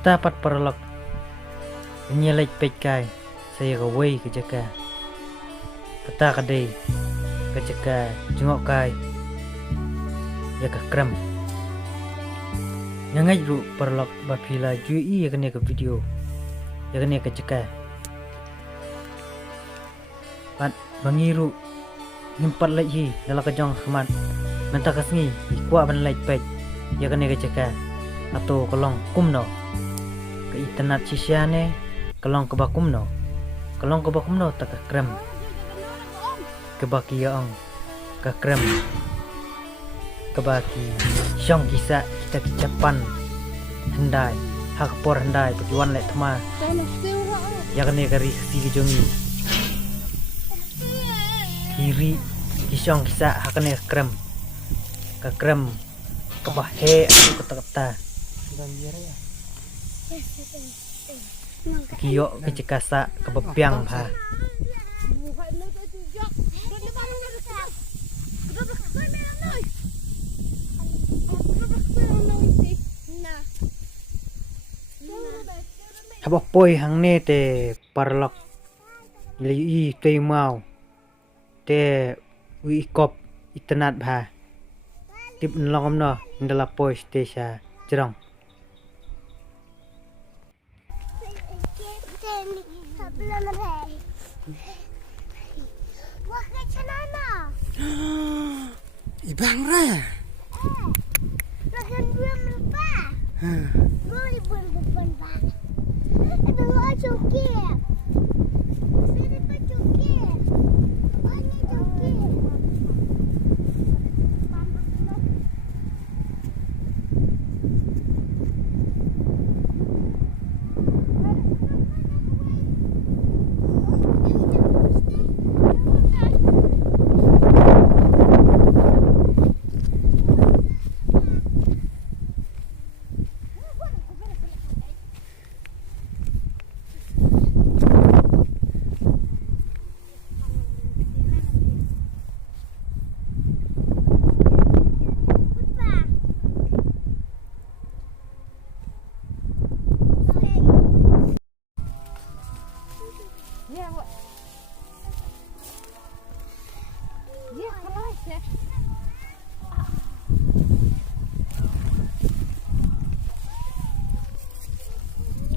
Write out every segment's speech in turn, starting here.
Dapat perlok menyelek pekai saya kawai ke jaka. Kata kadai ke jaka jengok kai ya ke kram. Nyangai ru perlok bapila jui ya kena ke video ya kena ke jaka. Pat bangiru ngimpat lagi dalam kejong khmat mentah kasngi ikwa ban lek pek ya kena ke jaka atau kolong kumno ke internet sisiane kalong ke bakumno tak krem ke baki yang ke krem ke baki syong kisah kita kecapan hendai hak por hendai pejuan lek tema ya kene kari si kejongi kiri syong kisah hak kene krem ke bahe aku kata-kata Kiyok ke cekasa ke bepiang ha. Habak poi hang ne te parlok li tei mau te wi kop itenat bha tip nlongom no ndala poi stesa jerong Ibang ra. Makan belum lupa. Boleh pun depan bang. Ada orang cokir. Sini pun cokir. Ini cokir.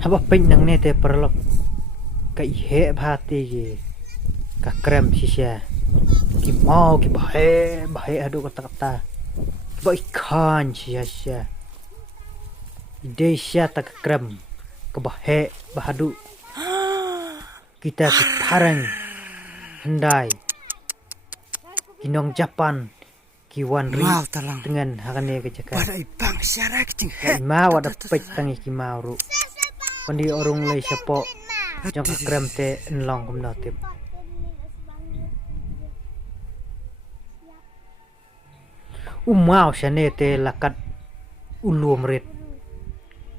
Habak pin nang ne te perlok ka ihe bhati ge ka krem sisya ki mau ki bahe adu kata-kata ba ikhan sia ide sia tak krem ke bahe bahadu kita ki parang hendai kinong Japan ki wan ri dengan hakane ke jaka Pada ibang syara kecing mau ada pek tangi ki mau ru Pandi orang lay siapa jang krem te enlong kum natip. Umau syane te lakat ulum rit.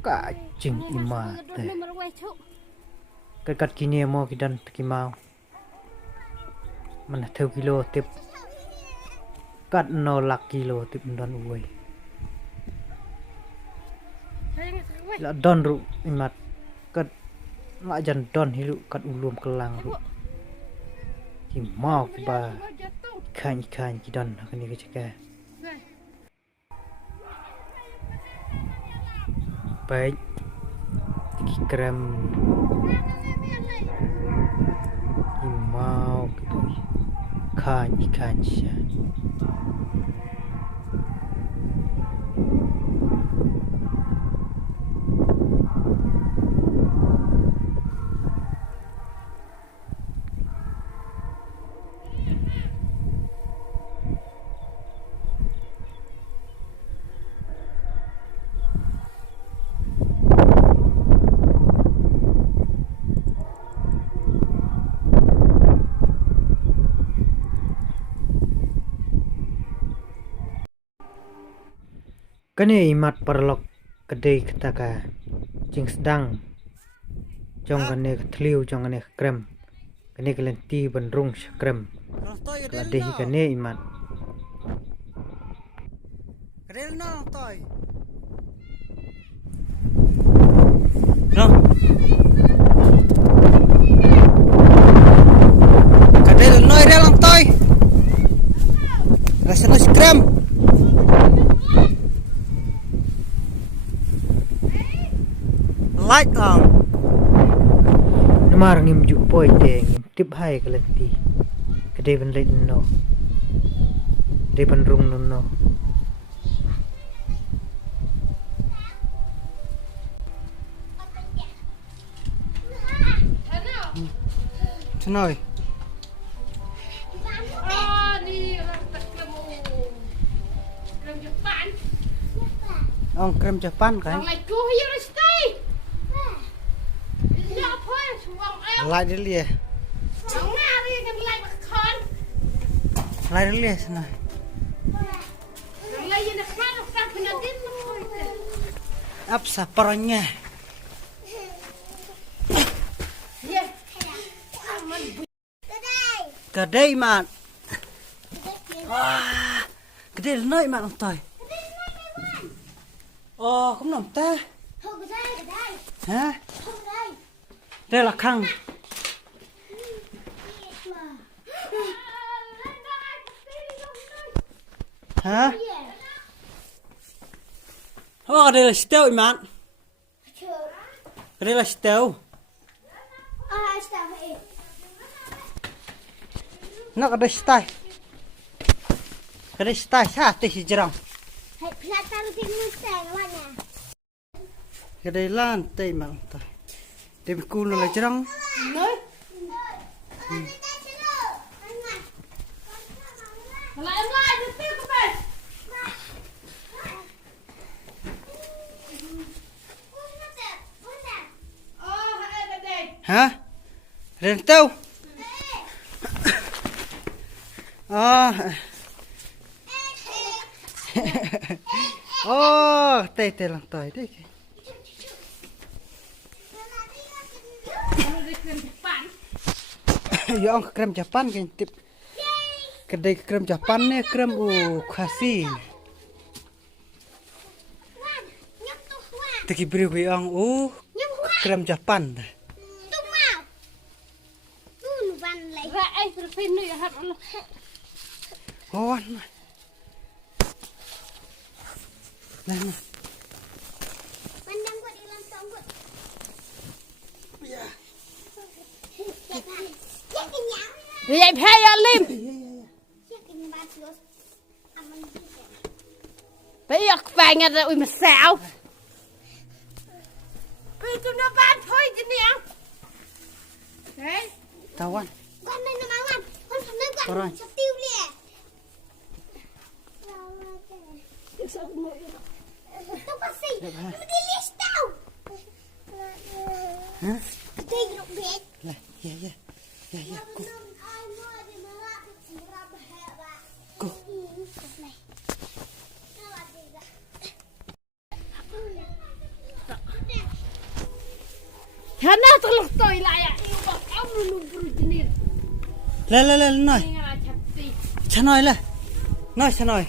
Kacing ima te. Kakat kini mau kidan tekimau. Mana teu kilo tip. Kat no lak kilo tip dan uwe. La don ru imat. Kat ngajan don hilu kat ulum kelang ru ki mau ba kan ki don kani ke ceka baik ki krem ki mau ki boy kan sia Kani imat perlok kedai ketaka jing sedang jong kane ketlio jong kane krem kane kelenti benrung krem kadehi kane imat Kadel no toy no kadel noi ra lang toy rasa no scram light on Namar ngim juk poi te ngim tip hai kalanti. Kade ban leit no. De ban rung no. Chanoy ông krem Japan cái lại đi lìa lại đi lìa này áp sa paranya cả đây mà cái đây là nơi mà ông tỏi không nằm ta hả đây là khăn hả đây là steel mà đây là steel nó có đây style cái đây style sao thì chỉ rong cái đây là tây mà tây để cùn là chỉ rong hả lên tao tê tê lần tới đấy giờ ông krem Japan cái tip cái đây krem Japan này krem khasi thì beri gue ông krem Japan dah anh này này Vậy phải Lim. Bây giờ vài ngày rồi mà sao? Bây giờ nó bán thôi chứ nè. Đấy. Tao anh. Con này nó mang ăn. Con phải nói Rồi. con sắp tiêu nè. Tao có gì? Nó đi list tao. Hả? Cái gì cũng biết. Này, cô. Cô. Thế nào tôi lục tôi lại à? Yêu bọc áo luôn luôn Lên nói. Cha nói là. Nói cha nói.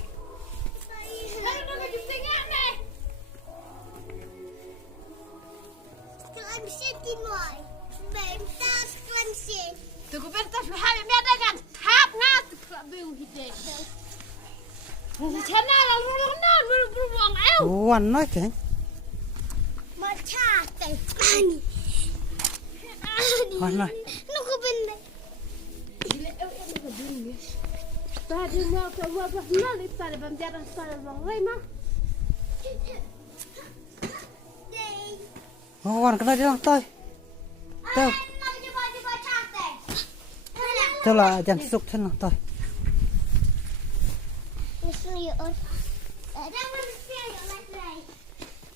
Tôi có biết tôi hai mẹ đây gần tháp nga tôi biểu gì thế? Thế nào là luôn buông áo? Anh nói cái. Mà cha cái anh. Anh nói. Nó có bên này. Ta đi mua cái mua cái nó đi ta đi bán ra ta đi bán lấy mà. Anh cái này đi lang tôi. Tao. Tao là dàn súc thân lang tôi.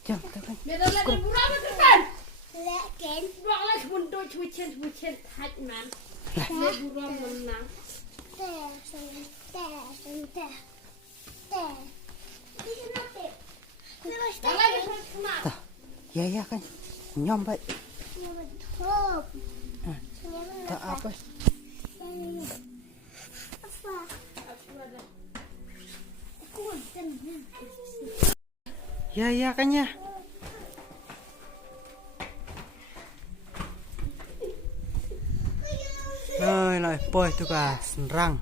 Chậm tao coi. Mẹ đây là đi mua rau cho con. Lẹ kén. Rau là muốn đôi chui chen thạch man. Mẹ mua rau mình nè. Dạ coi. Nhom vậy. Ta apa? Dạ coi nha. Rồi lại bôi tôi cả răng.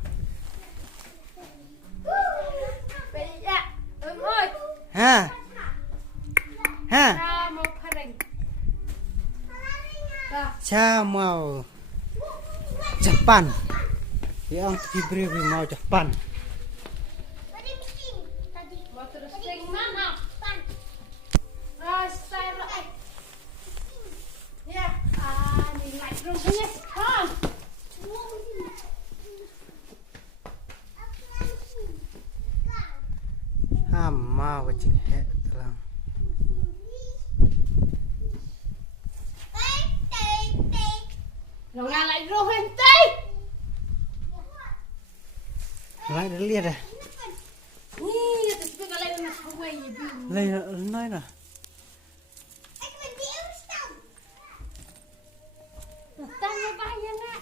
Bây giờ ơi Ha. Ha. ra một phần Cha mau Japan. Yang diberi mau Japan. Tadi mesin. Tadi. mau terus sing mana style ya ini light room punya sekarang Ha mau ke cing he telang. lo nggak light room hentai Lại được liệt à. nih terus gue light room semua ya bingung Lấy nói nè. Ik ben die eerste. tanya banyak nak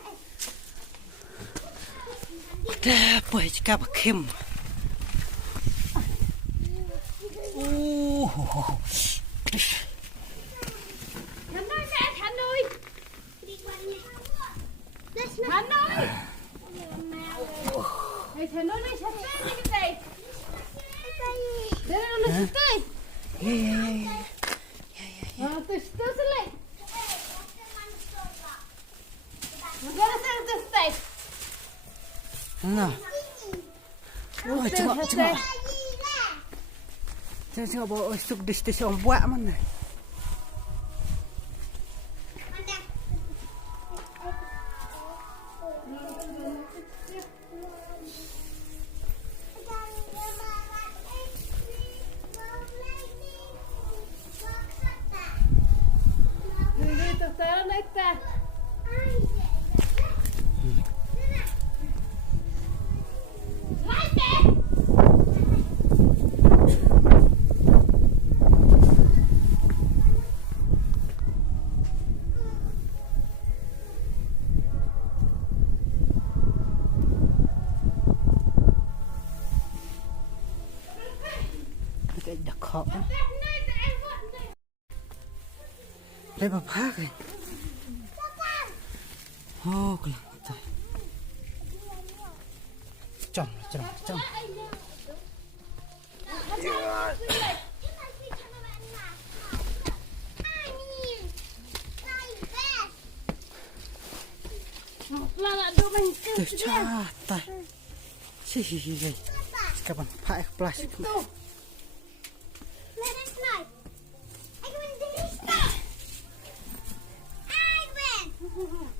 Đã bôi chỉ cả bạc kim. Hanoi nè Hanoi Hanoi Hey Hanoi này sắp tới cái gì đây là nó sắp tới tôi sẽ lại nó sẽ tới Nào. Ôi cuma Jangan bawa sub di stesen buat mana. Dito tayo na ita. Cái đặc khó. Lấy bà phá kìa. Ô, cái trời. Chồng. Lala do mình Từ cha tay. Xì gì. Các bạn phải plastic.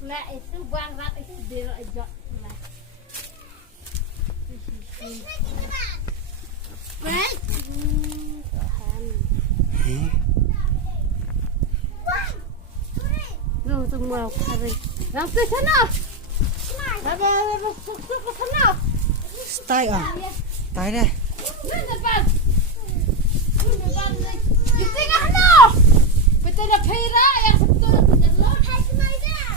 Lah itu buang rat itu dia aja lah. Baik. Lu semua kari. Yang tu sana. Apa ke sana? Tay à? Tay đây. Ni depan. Di tengah no. Betul ada pera yang betul betul. Hai semua dah.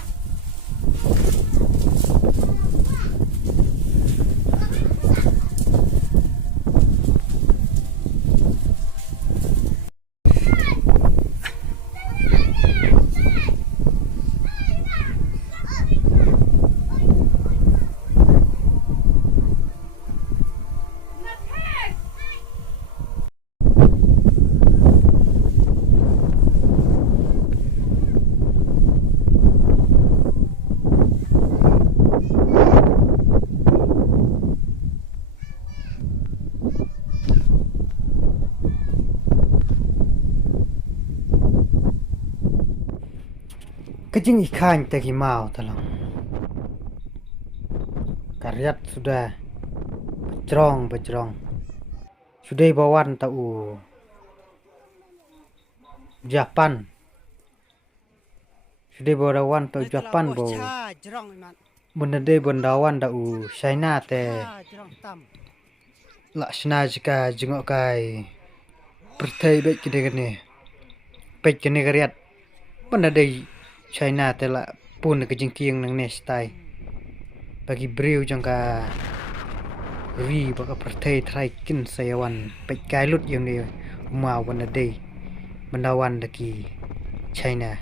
Kejing ikan tegi mau telang. Karyat sudah bejrong. Sudah bawan tahu Japan. Sudah bawan tahu Japan bau. Benda de bendawan tahu China te. Laksana jika jengok kai. Pertai baik kita kene. Baik kene karyat. Benda de China telah pun kejengkiang nang nestai bagi beriu jangka ri baka pertai trai kin sayawan pek kailut yang ni mau wana day mendawan daki China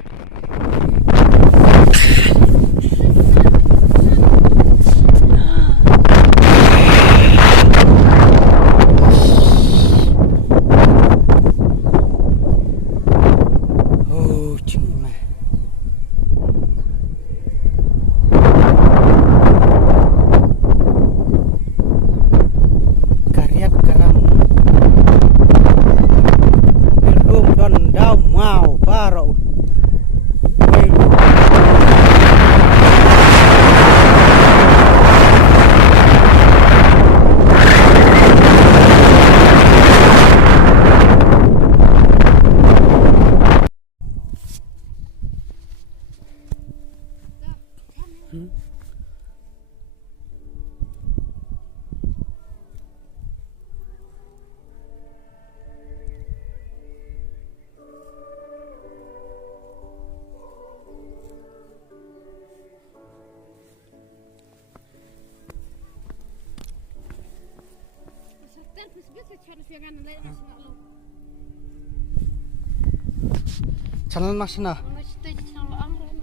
Bisa cari siangan lain nasional lo. Channel masna. Mesti channel angren.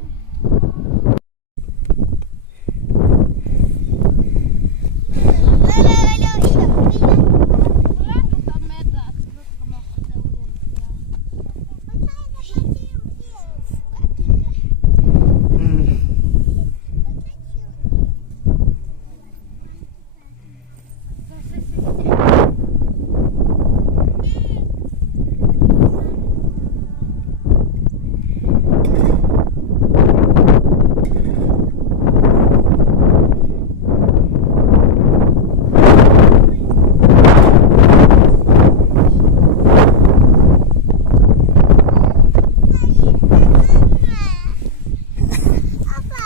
Papa,